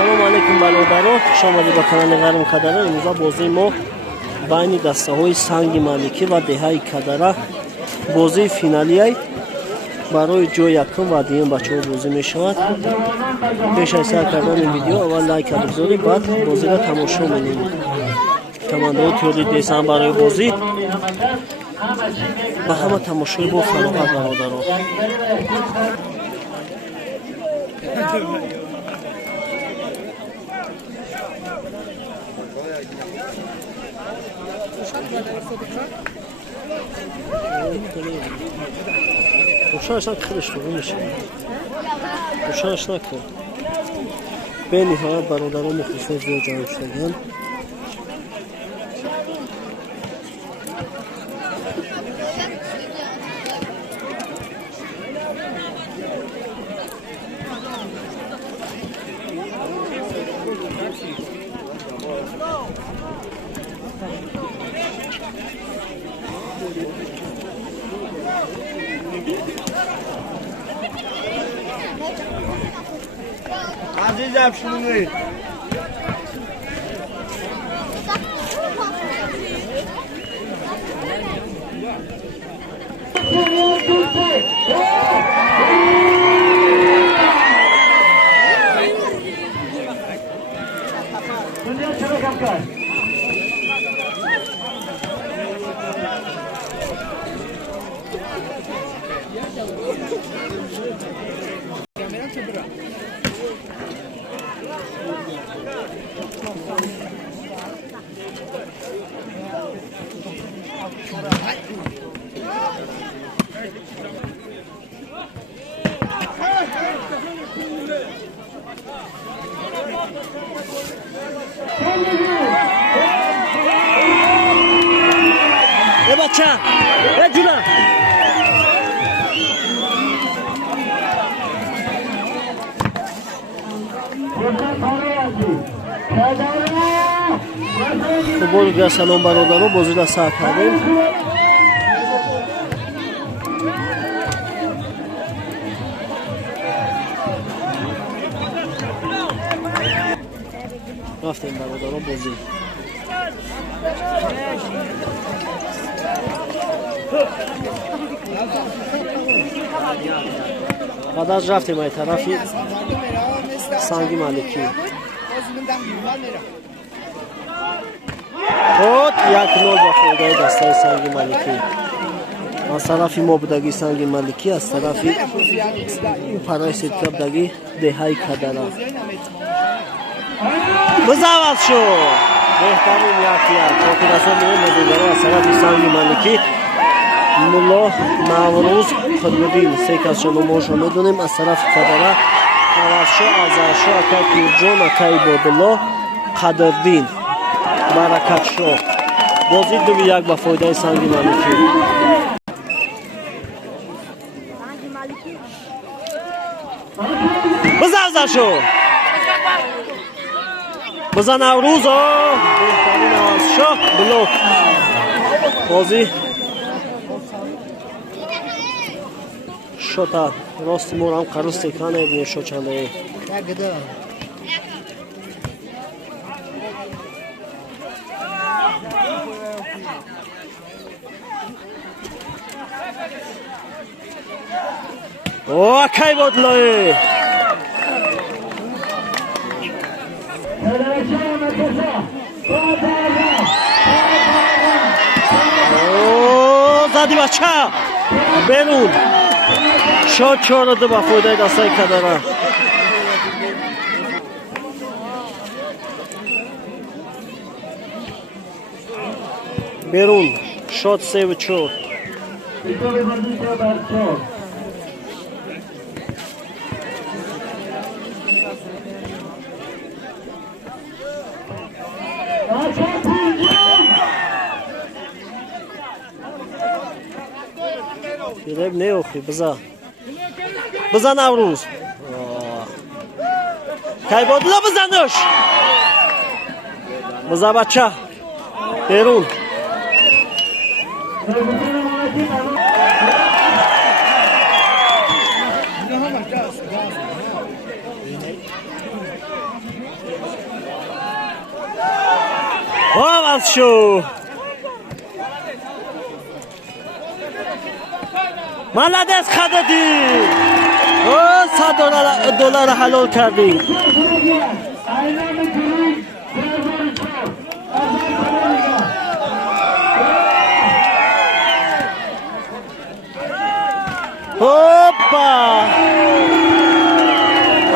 салом алейкум бародаро, хуш омадед ба канали Гарм Кадара. Имрӯза бозии мо байни дастаҳои Санги Маликӣ ва Деҳаи Кадара бозии финалияй барои ҷои якум ва дуюм бачаҳо бозӣ мешавад. Пеш аз сайр кардани видео аввал лайка бигзоред, баъд бозиро тамошо менамед. Командаҳои тӯёри дестанд барои бозӣ. Ба ҳама тамошои бо фароғат бародаро. Ушанаш накриш меша. Ушанаш накр. Бениҳоят бародарон мухлисон зиёд ҷамъ шуданд. عزیزم شنوی بچه جونا بولگا سلام برادرو بازی را ساعت کردیم. رفتیم برادرو بازی. بعد از رفتیم ای طرفی سنگی مالکی. خود 1-0 با فایده دسته سنگی مالکی. از طرفی ما بودگی سنگی مالکی، از طرفی پرای سیدکاب دگی دههای کدرا. بزاوت شو بهترین یکیت کاکراسان می‌مونه از طرفی سنگی مالکی. ملا نوروز خدمدین سیکاس شما موشو میدونیم. از طرف کدرا نوازشو ازشو اکای پیرجان اکای بادلا قدردین برکت شو بازی 2-1 با فایده سنگی مالکی. بزن شو بزن نوروز بهترین نوازشو بلوک بازی شوتا راست مورم قرص تکانه بین شو چنده اوه کی بود لای اوه زدی بچه برون شاد چارده با فایده دستای کدرا. برون شاد 3-4 گرب نیوخی بزن نوروز کی بادلا بزنش بزن بچه بیرون عوض شو ملدس خدادی $100 حلال کردی هوپا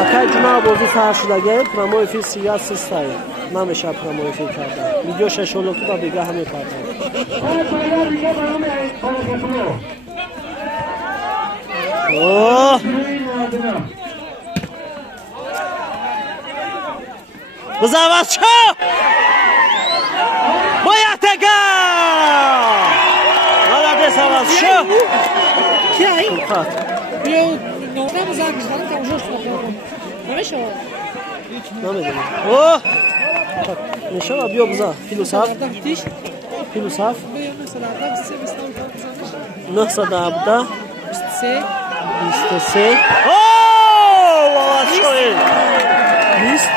اکای جمعه بازی سر شده پراموی فیل سیاه سستایی نمیشه پراموی فیل کردن ویدیو ششولو که با بگه همه کردن اوه بزاوز شو باید تگه حالا دست عوض شو کی ای؟ خب بیا نوزم زنگ میزنم که اونجاش بخورم نمیشه نمیدونم اوه نشان بیا بزا فیلوساف تیش فیلوساف بیا مثلا آدم سه بستان بزنش 917 سه 23 اوه عوض شوید نیست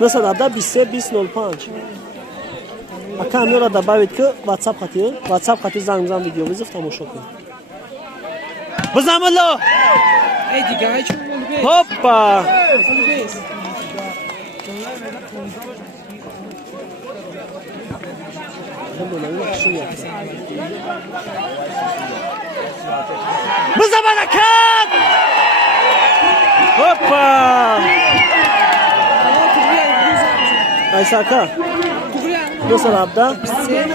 917 23 2005 اکا همیو را добавить که واتساپ خطی زنگ بزن ویدیو بزف تماشا کن بزن ملا ای دیگه ای چون مول بیس هوپا مول بیس بزن برکت هوپا ایسا اکا 917 23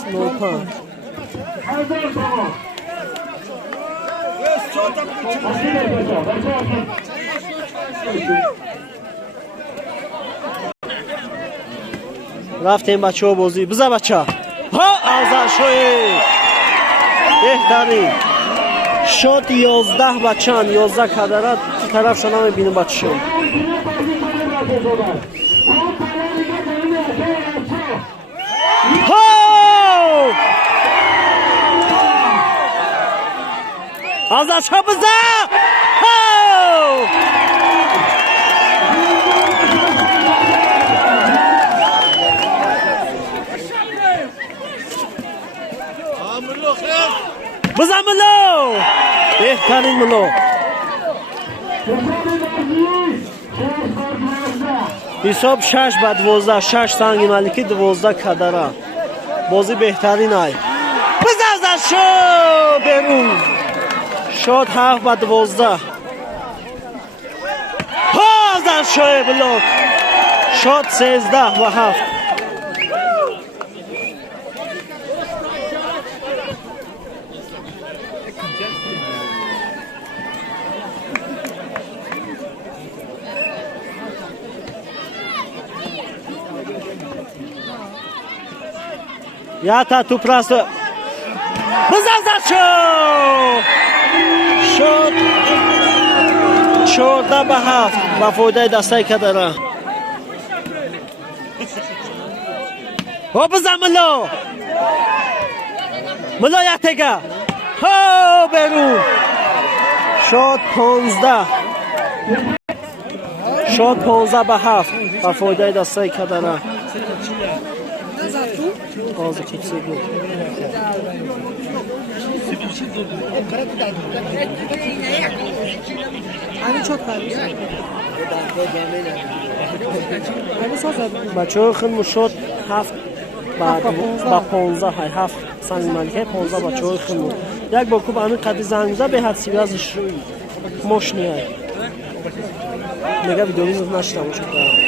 2005 رفتیم بچه ها بازی بزن بچه ها آزر شوی بهترین شد 11 بچه هم 11 کدرات طرف شما میبینیم بچه شما آزر شو بزن بزن ملو بهترین ملو حساب 6 با 12 6 سنگ ملکی 12 کدره بازی بهترین ای بزن شو برون شد 7 با 12 زن شو بلوک شد 13 و 7 یا تا تو پراست بزن شد 14 به 7 با فایده دسته که داره او بزن ملو یا تگه ها برون شد 15 به 7 با فایده دسته که داره bazı keçi bu. همین çok kalmış. همین سازد. بچه‌ها خیلی مشد 7 بعد با 15 های 7 سنگ ملکه 15 بچه‌ها خیلی یک باکو با همین قدی زنگوزه به حد سیوازش ماشنیه میگه ویدیویی نشدم شد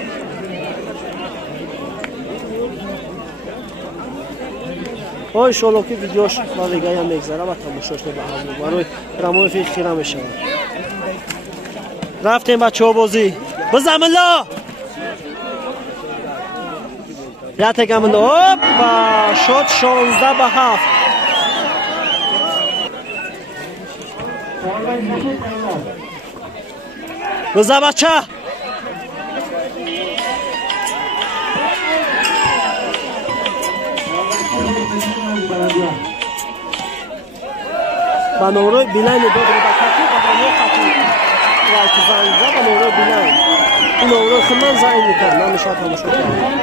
وای شلو که ویدیوش با ویگای هم میگذره و تماشاش نباید برای رموی فیل خیره میشه رفتیم بچه ها بازی بزن الله یا تگم الله و شد 16 به 7 بزن بچه بنورو بیلند دو با کتی بنورو خطی وایت زنگ و بنورو بیلند این نورو خمان زنگ میکرد من میشد همشو کرد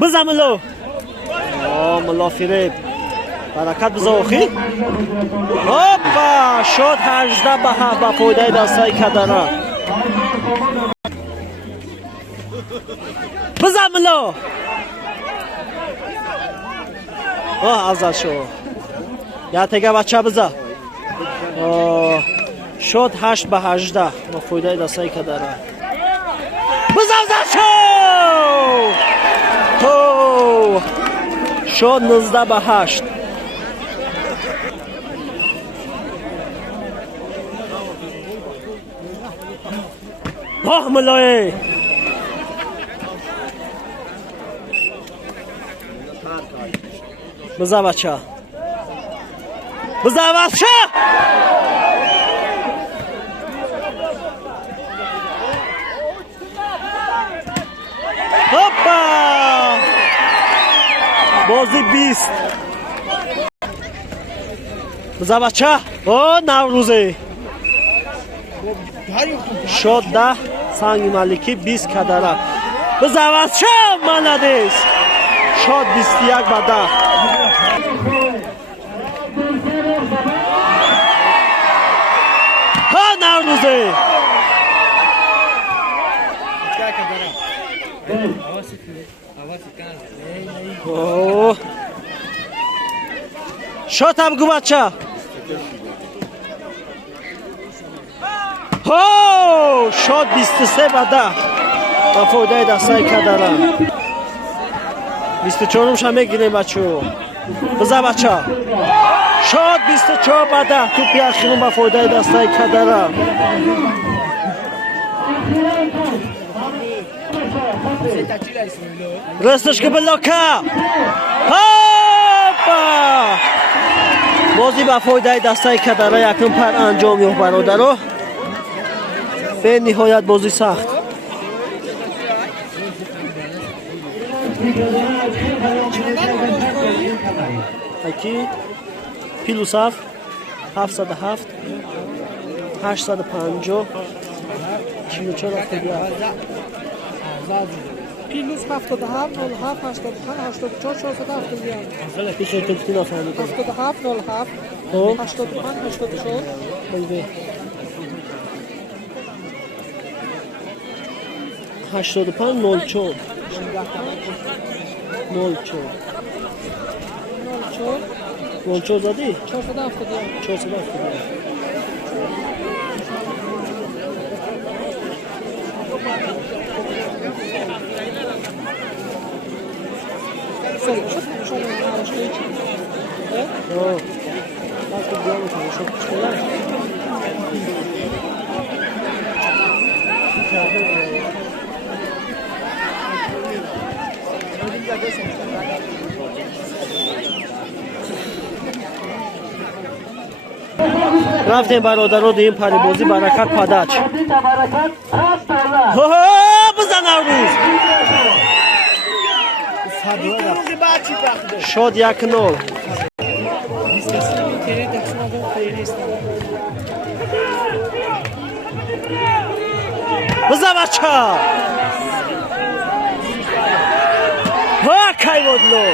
بزن ملو ملا فریب برکت بزن اخی هاپا شد 18 به 7 با فایده دستای کدره بزن ملو افضل شو یا تگه بچه بزن شد 8 به 18 با فایده دستای کدره بزن شو تو شد 19 به 8 ملوی بزن بچه بزن بچه هوپا بازی 20 بزن بچه نوروزی شد 10 سنگ ملکی 20 کدره بزن بچه ملدیس شد 21 به 10 نوروزی شد هم گو بچه شد 23 به 10 با فایده دستای کدره 24 هم میگیریم بچه بزن بچه شد 24 به 10 توپی اخیرون با فایده دستای کدره رستش که بلوکه هاپا بازی با فایده دستای کدره یکم پر انجام یو برادرو به نهایت بازی سخت اکی پیلوس 707 850 44 پیلوس 77 07 85 84 470 پیش تلفن افهمید 77 07 85 84 بله 85 04 04 زدی 470 رفتیم برادران این پری بازی برکت پاداچ بزن نوروز شد 1-0 بزن بچه کی بودلو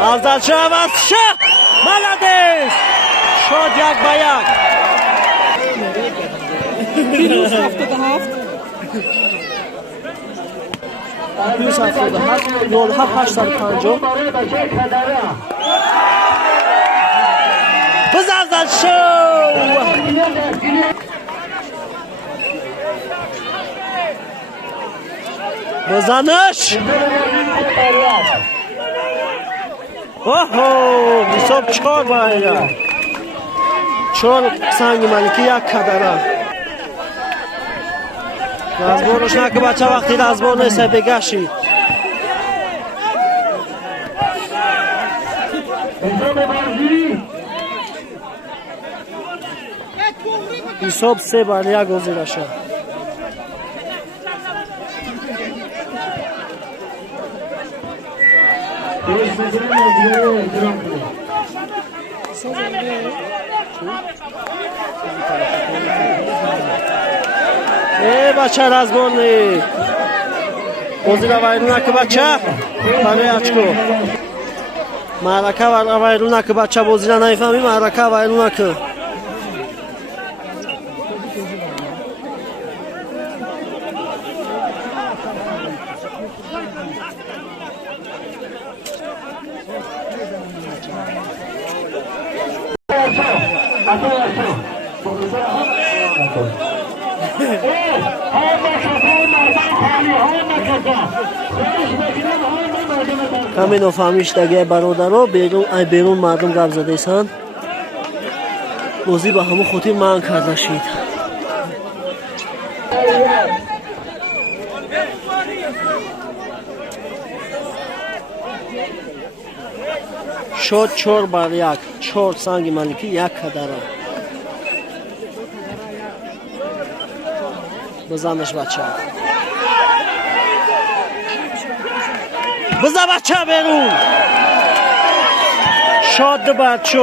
افضل شد ملدیس شد 1-1 پیلوس 77 پیلوس 77 07 850 بزن شو بزنش حساب 4 باید 4 سنگ ملکی 1 کدره رزبانش نکه بچه وقتی رزبان نیسته بگشی حساب 3 بر 1 گذیرشه بچه رزبانی بازی رو ویرونه که بچه برای اچکو معرکه و ویرونه که بچه بازی رو نیفهمی معرکه و ویرونه که همین و فهمیش دیگه برادرها بیرون مردم گپ زده ایسان بازی با همون خودی من کرده شید شد 4-1 4 سنگ ملکی 1 کدره بزنش بچه بزن بچه بیرون شاد بچه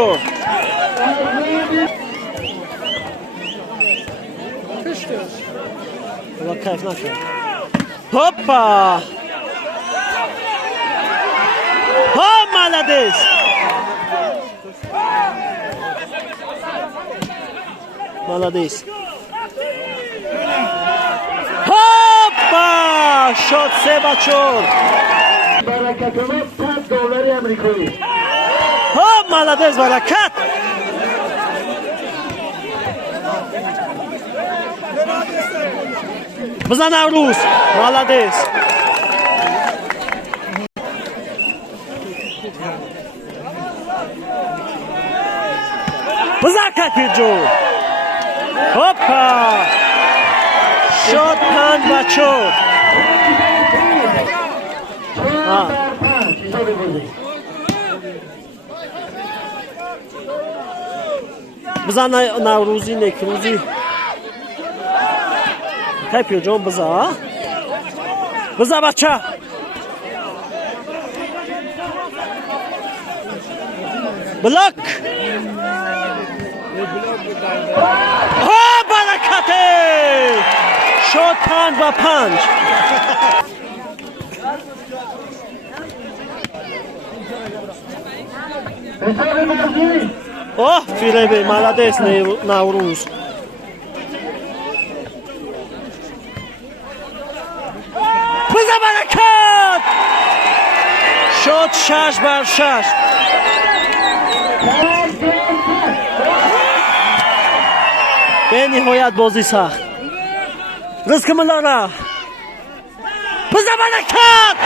بلا کیف نکن هوپا ها مالدیس مالدیس هوپا شد 3-4 برکتونه $5 امریکایی ها مالدیس برکت بزن نوروز مالدیس بزن کتی جو هوپا شد 5-4 بزن نوروزی نکروزی تایپیو جون بزن بزن بچه بلاک ها برکته شد 5-5 اوه فیره مالدیس نوروز بزن برکت شد 6-6 به نهایت بازی سخت رزق ملارا بزن برکت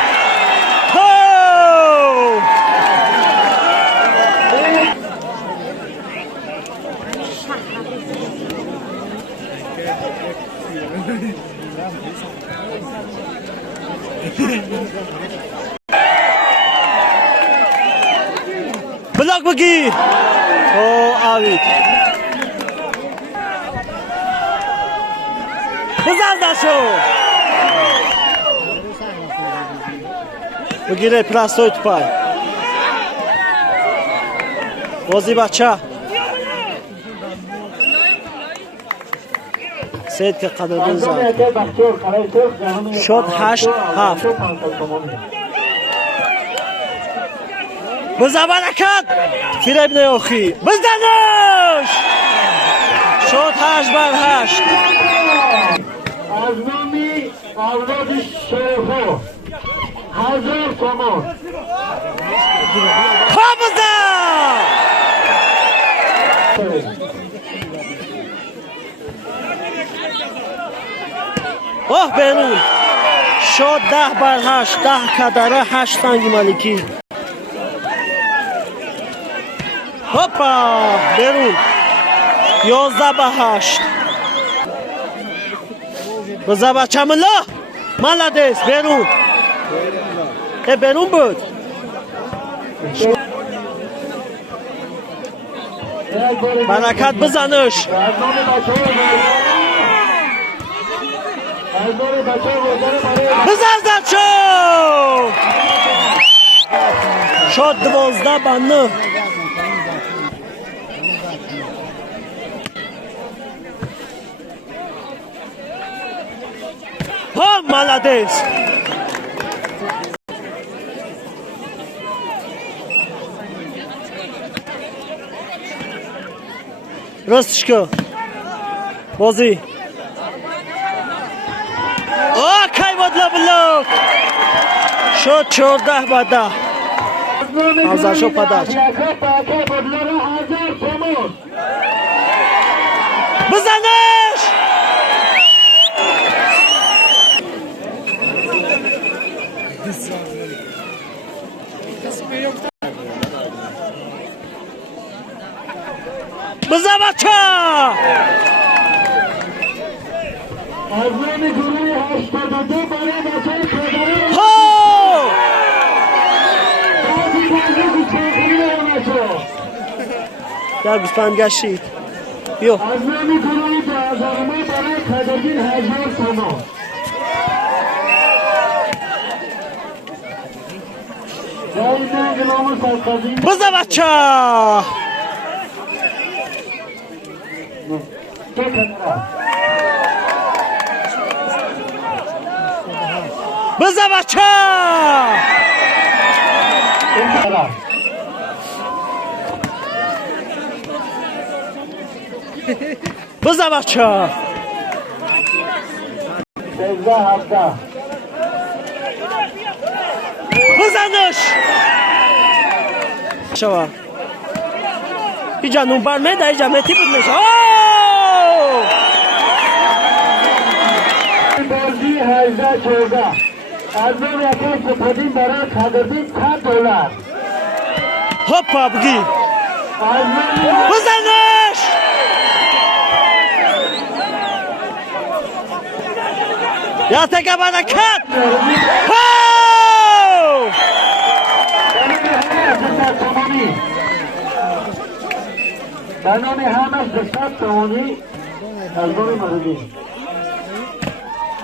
بلاک بگیر او آوید بزن دستو بگیره پلاستوی تو پای بازی بچه سید که قدردون زد شد 8-7 بزن برکت فیره ابن اوخی بزنش شد 8-8 از نامی اولاد شیخو 1000 تومان خواه بزن اوه بیرون شد 10-8 10 کدره 8 سنگ ملکی هوپا بیرون 11-8 بزن بچه ملا مالدیس بیرون بیرون بود برکت بزنش بزن زد شو شد 12 به 9. ها молодец. Росточка. بازی کای بدلا بلوک شد 14 به 10. حوزه پداچ بزنش بزن بچه آزمون گروه 82 برای بچه خدایی در گوسفند گشید بیو آزمون گروه 12 برای خدایی 1000 تومان بزن بچه بزن بچه بزن بچه بزنش شوا اینجا نمبر میده اینجا میتی بود میشه بازی 18-14 از اون یکی سپردیم برای خدردین $10 هپا بگی بزنش یا تکه برکت برنامه همش 200 تومانی از نام مردین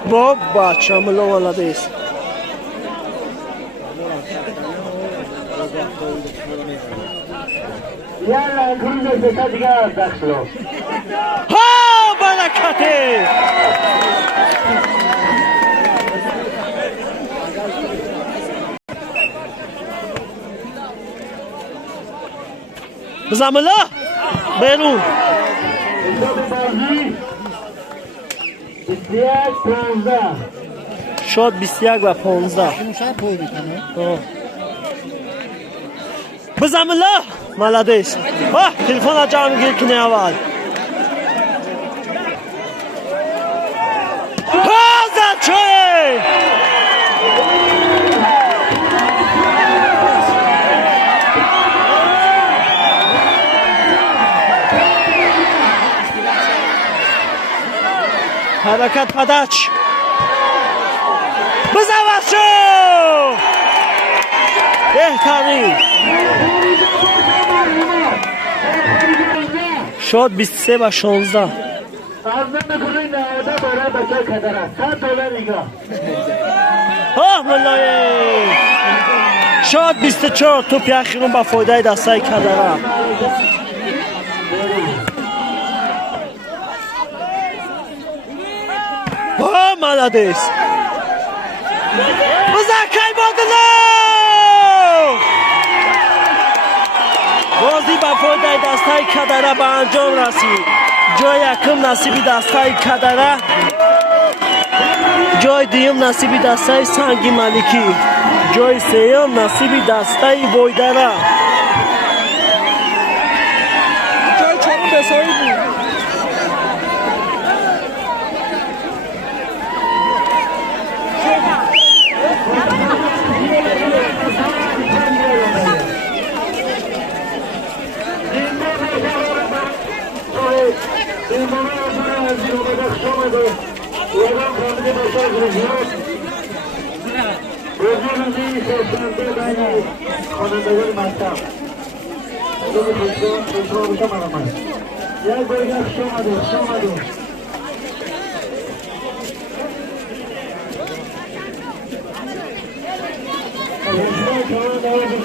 بابا چملو ولدیست یالا گروه 200 دیگه از دخلو ها برکتی بزملا بیرون شد 21 و 15 بزملا молодец تلفن جمع گیر کنی اول زد چه حرکت پداچ بزن شو بهترین شد 23 و 16 از من گروه 90 برای بچه کدره $100 دیگه ملایه شد 24 توپ اخیرون با فایده دسته کدره молодец بزرگی بادلو بازی با فایده دسته کدره به انجام رسید جای یکم نصیب دسته کدره جای دوم نصیب دسته سنگی ملکی جای سوم نصیب دسته ویدره جای چهارم بسایی بود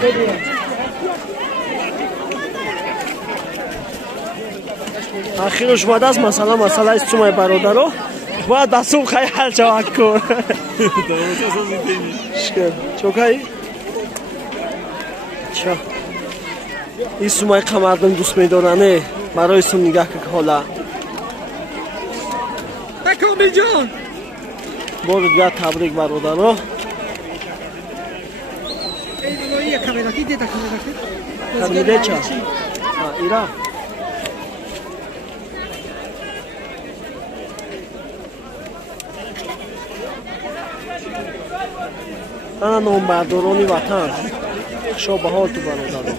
Thank you. ахирош шумода аст масалаи сумаи бародаро ва дастум хай ҳал шавад кор шукр чокай ча ин сумаи қамардум дӯст медоране барои сум нигаҳ кӣ ҳола Акомиҷон. бор дигар табрик бародаро Эй, доия камераки, деда камераки. кармидеча ира ана номбардорони ватан хушо ба ҳол ту бародаро